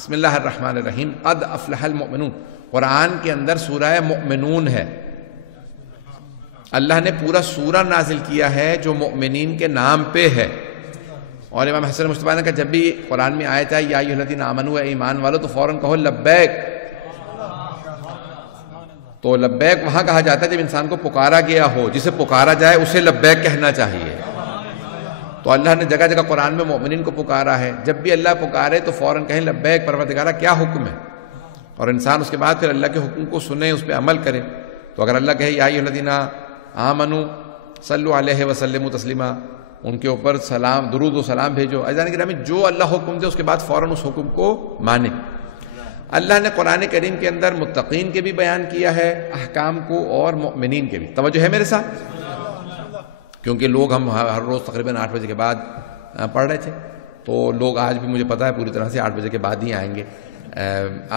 بسم اللہ الرحمن الرحیم، قد افلح المؤمنون، قرآن کے اندر سورہ مؤمنون ہے۔ اللہ نے پورا سورہ نازل کیا ہے جو مؤمنین کے نام پہ ہے۔ اور امام حسن مصطفیٰ نے کہا جب بھی قرآن میں آیت ہے یا ایھا الذین آمنوا، اے ایمان والو، تو فوراً کہو لبیک۔ تو لبیک وہاں کہا جاتا ہے جب انسان کو پکارا گیا ہو، جسے پکارا جائے اسے لبیک کہنا چاہیے۔ تو اللہ نے جگہ جگہ قرآن میں مؤمنین کو پکارا ہے، جب بھی اللہ پکارے تو فوراً کہیں لبیک پروردگارہ کیا حکم ہے، اور انسان اس کے بعد پھر اللہ کے حکم کو سنے، اس پہ عمل کرے۔ تو اگر اللہ کہے یا ایھا الذین آمنوا صلوا علیہ وسلموا تسلیما، ان کے اوپر سلام، درود و سلام بھیجو، عزیزان گرامی جو اللہ حکم دے اس کے بعد فوراً اس حکم کو مانے۔ اللہ نے قرآن کریم کے اندر متقین کے بھی بیان کیا ہے احکام کو اور مؤمنین کے بھی۔ توجہ ہے میرے ساتھ؟ کیونکہ لوگ ہم ہر روز تقریباً 8 بجے کے بعد پڑھ رہے تھے، تو لوگ آج بھی مجھے پتا ہے پوری طرح سے 8 بجے کے بعد ہی آئیں گے۔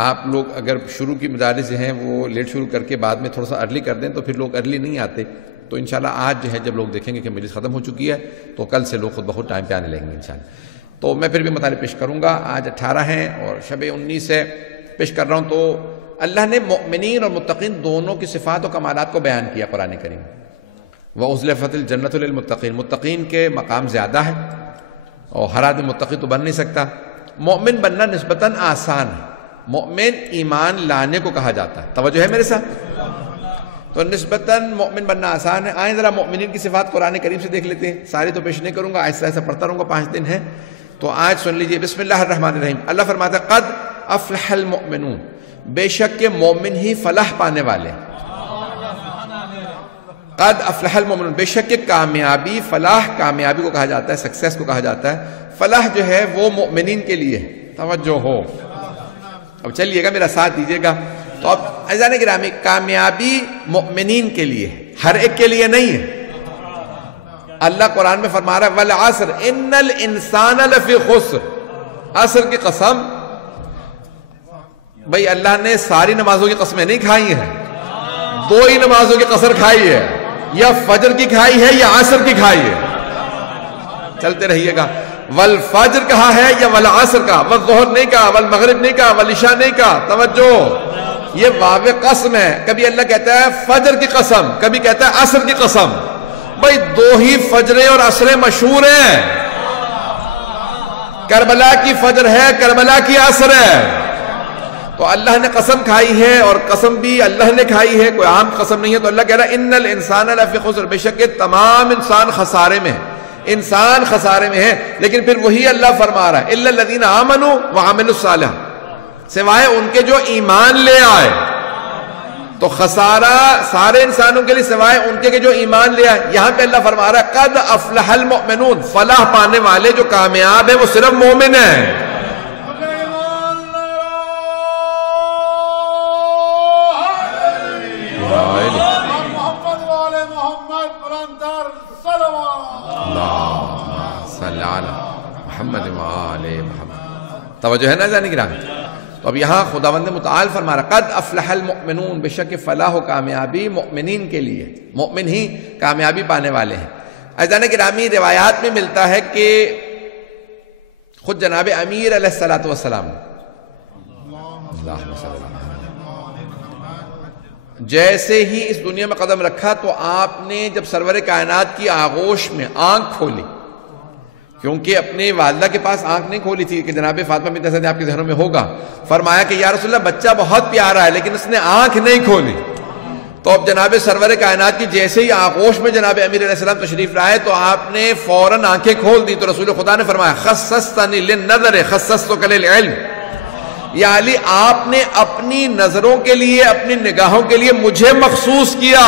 آپ لوگ اگر شروع کی مدارس ہیں وہ لیٹ شروع کر کے بعد میں تھوڑا سا ارلی کر دیں تو پھر لوگ ارلی نہیں آتے۔ تو انشاءاللہ آج جو ہے جب لوگ دیکھیں گے کہ مجلس ختم ہو چکی ہے تو کل سے لوگ خود بخود ٹائم پہ آنے لگیں گے انشاءاللہ۔ تو میں پھر بھی مطالعہ پیش کروں گا۔ آج 18 ہیں اور شب 19 ہے، پیش کر رہا ہوں۔ تو اللہ نے مؤمنین اور متقین دونوں کی صفات و کمالات کو بیان کیا قرآن کریم۔ وَأُزْلِفَتِ الْجَنَّةُ لِلْمُتَّقِينَ، متقین کے مقام زیادہ ہے اور ہر آدمی متقی تو بن نہیں سکتا۔ مومن بننا نسبتاً آسان ہے، مومن ایمان لانے کو کہا جاتا ہے۔ توجہ ہے میرے ساتھ؟ تو نسبتاً مومن بننا آسان ہے۔ آئیں ذرا مومنین کی صفات قرآن کریم سے دیکھ لیتے ہیں، ساری تو پیش نہیں کروں گا، آہستہ آہستہ پڑھتا رہوں گا، 5 دن ہے تو آج سن لیجئے۔ بسم اللہ الرحمن الرحیم۔ اللہ فرماتا ہے قد افلح المؤمنون، بے شک کہ مومن ہی فلاح پانے والے۔ قد افلح المؤمنون، بے شک کہ کامیابی، فلاح کامیابی کو کہا جاتا ہے، سکسیس کو کہا جاتا ہے۔ فلاح جو ہے وہ مؤمنین کے لیے ہے۔ توجہ ہو، اب چلیے گا میرا ساتھ دیجیے گا۔ تو اب عزیزان گرامی، کامیابی مؤمنین کے لیے ہے، ہر ایک کے لیے نہیں ہے۔ اللہ قرآن میں فرما رہا ہے والعصر ان الانسان لفی خسر، عصر کی قسم۔ بھئی اللہ نے ساری نمازوں کی قسمیں نہیں کھائی ہیں، 2 ہی نمازوں کی قسر کھائی ہے، یا فجر کی کھائی ہے یا عصر کی کھائی ہے۔ چلتے رہیے گا۔ والفجر کہا ہے یا والعصر کہا، والظہر نہیں کہا، والمغرب نہیں کہا، والعشاء نہیں کہا۔ توجہ، یہ واو قسم ہے۔ کبھی اللہ کہتا ہے فجر کی قسم، کبھی کہتا ہے عصر کی قسم۔ بھئی 2 ہی فجریں اور عصریں مشہور ہیں، کربلا کی فجر ہے، کربلا کی عصر ہے۔ تو اللہ نے قسم کھائی ہے، اور قسم بھی اللہ نے کھائی ہے، کوئی عام قسم نہیں ہے۔ تو اللہ کہہ رہا ہے ان الانسان لفی خسر، بے شک تمام انسان خسارے میں ہے، انسان خسارے میں ہے۔ لیکن پھر وہی اللہ فرما رہا ہے الا الذین آمنوا وعملوا الصالحات، سوائے ان کے جو ایمان لے آئے۔ تو خسارہ سارے انسانوں کے لیے سوائے ان کے جو ایمان لے آئے۔ یہاں پہ اللہ فرما رہا ہے قد افلح المؤمنون، فلاح پانے والے جو کامیاب ہیں وہ صرف مومن ہیں۔ محمد وآل محمد۔ توجہ ہے نا جانی گرامی؟ تو اب یہاں خداوند متعال فرما رہا قد افلح المؤمنون، بے شک فلاح و کامیابی مؤمنین کے لیے، مؤمن ہی کامیابی پانے والے ہیں۔ عزیزان گرامی، روایات میں ملتا ہے کہ خود جناب امیر علیہ السلام جیسے ہی اس دنیا میں قدم رکھا تو آپ نے جب سرور کائنات کی آغوش میں آنکھ کھولی، کیونکہ اپنے والدہ کے پاس آنکھ نہیں کھولی تھی کہ جناب فاطمہ بنت اسد آپ کے ذہنوں میں ہوگا، فرمایا کہ یا رسول اللہ بچہ بہت پیارا ہے لیکن اس نے آنکھ نہیں کھولی۔ تو اب جناب سرور کائنات کی جیسے ہی آغوش میں جناب امیر علیہ السلام تشریف لائے تو آپ نے فوراً آنکھیں کھول دی۔ تو رسول خدا نے فرمایا خصصتنی للنظر خصصتک للعلم، یا علی آپ نے اپنی نظروں کے لیے، اپنی نگاہوں کے لیے مجھے مخصوص کیا،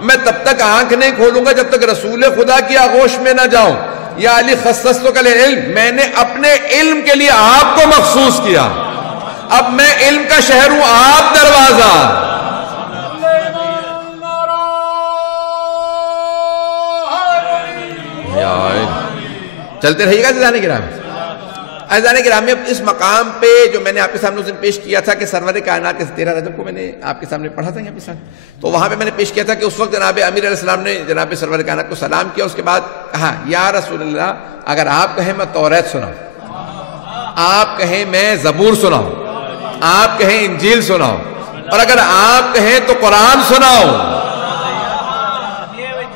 میں تب تک آنکھ نہیں کھولوں گا جب تک رسول خدا کی آغوش میں نہ جاؤں۔ یا علی خصصتک للعلم، میں نے اپنے علم کے لیے آپ کو مخصوص کیا، اب میں علم کا شہر ہوں، آپ دروازہ۔ چلتے رہیے گا عزیزان گرامی۔ عزیزان گرامی، اب اس مقام پہ جو میں نے آپ کے سامنے اس دن پیش کیا تھا کہ سرور کائنات کے 13 رجب کو میں نے آپ کے سامنے پڑھا تھا یہاں پہ، تو وہاں پہ میں نے پیش کیا تھا کہ اس وقت جناب امیر علیہ السلام نے جناب سرور کائنات کو سلام کیا، اس کے بعد کہا یا رسول اللہ اگر آپ کہیں میں توریت سناؤں۔ آپ کہیں میں زبور سناؤں، آپ کہیں انجیل سناؤں، اور اگر آپ کہیں تو قرآن سناؤں۔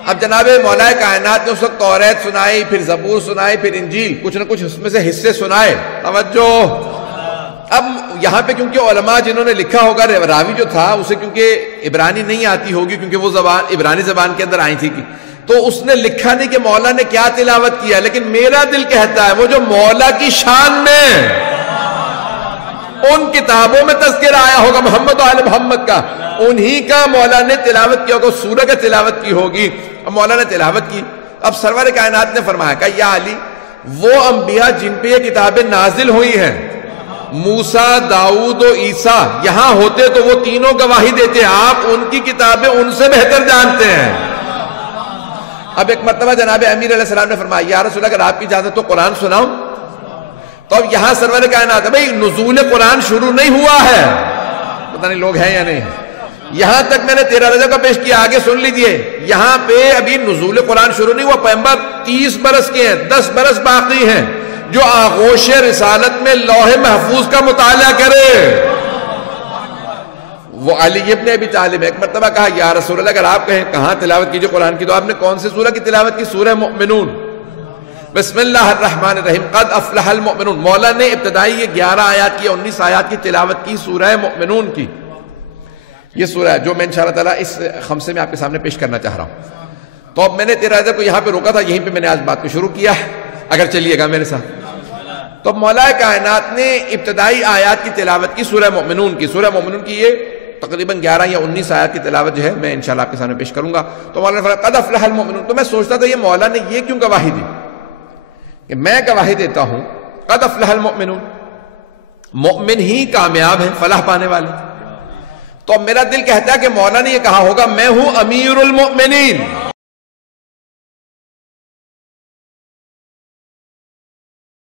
اب جناب مولا کائنات نے اس وقت توریت سنائی، پھر زبور سنائی، پھر انجیل، کچھ نہ کچھ اس میں سے حصے سنائے۔ توجہ، اب یہاں پہ کیونکہ علماء جنہوں نے لکھا ہوگا، راوی جو تھا اسے کیونکہ عبرانی نہیں آتی ہوگی، کیونکہ وہ زبان عبرانی زبان کے اندر آئی تھی، تو اس نے لکھا نہیں کہ مولا نے کیا تلاوت کیا، لیکن میرا دل کہتا ہے وہ جو مولا کی شان میں ان کتابوں میں تذکرہ آیا ہوگا محمد و آل محمد کا، انہی کا مولا نے تلاوت کیا ہوگا، سورہ کا تلاوت کی ہوگی۔ اب مولا نے تلاوت کی، اب سرور کائنات نے فرمایا کہ یا علی، وہ انبیاء جن پہ یہ کتابیں نازل ہوئی ہیں، موسیٰ، داؤد و عیسیٰ، یہاں ہوتے تو وہ تینوں گواہی دیتے، آپ ان کی کتابیں ان سے بہتر جانتے ہیں۔ اب ایک مرتبہ جناب امیر علیہ السلام نے فرمایا یا رسول اللہ اگر آپ کی اجازت تو قرآن سناؤں، تو اب یہاں سرور کائنات ہے، بھئی نزول قرآن شروع نہیں ہوا ہے، پتہ نہیں لوگ ہیں یا نہیں ہیں، یہاں تک میں نے 13 رجب کا پیش کیا، آگے سن لیجئے، یہاں پہ ابھی نزول قرآن شروع نہیں ہوا، پیغمبر 30 برس کے ہیں، 10 برس باقی ہیں، جو آغوش رسالت میں لوح محفوظ کا مطالعہ کرے وہ علی ابن ابی طالب۔ ایک مرتبہ کہا یا رسول اللہ اگر آپ کہیں کہاں تلاوت کیجئے قرآن کی، تو آپ نے کون سے سورہ کی تلاوت کی؟ سورہ مؤمنون، بسم اللہ الرحمن الرحیم، قد افلح المؤمنون۔ مولا نے ابتدائی یہ 11 آیات کی، 19 آیات کی تلاوت کی سورہ مؤمنون کی۔ یہ سورہ ہے جو میں انشاءاللہ تعالیٰ اس خمسے میں آپ کے سامنے پیش کرنا چاہ رہا ہوں۔ تو اب میں نے 13 رجب کو یہاں پہ روکا تھا، یہیں پہ میں نے آج بات کو شروع کیا ہے، اگر چلیے گا میرے ساتھ۔ تو مولا کائنات نے ابتدائی آیات کی تلاوت کی سورہ مؤمنون کی۔ سورہ مؤمنون کی یہ تقریباً 11 یا 19 آیات کی تلاوت جو ہے میں انشاءاللہ آپ کے سامنے پیش کروں گا۔ تو مولا نے فرمایا قد افلح المؤمنون، تو میں سوچتا تھا یہ مولا نے یہ کیوں گواہی دی کہ میں گواہی دیتا ہوں قد افلح المؤمنون، مؤمن ہی کامیاب ہیں، فلاح پانے والے۔ تو میرا دل کہتا ہے کہ مولا نے یہ کہا ہوگا میں ہوں امیر المؤمنین،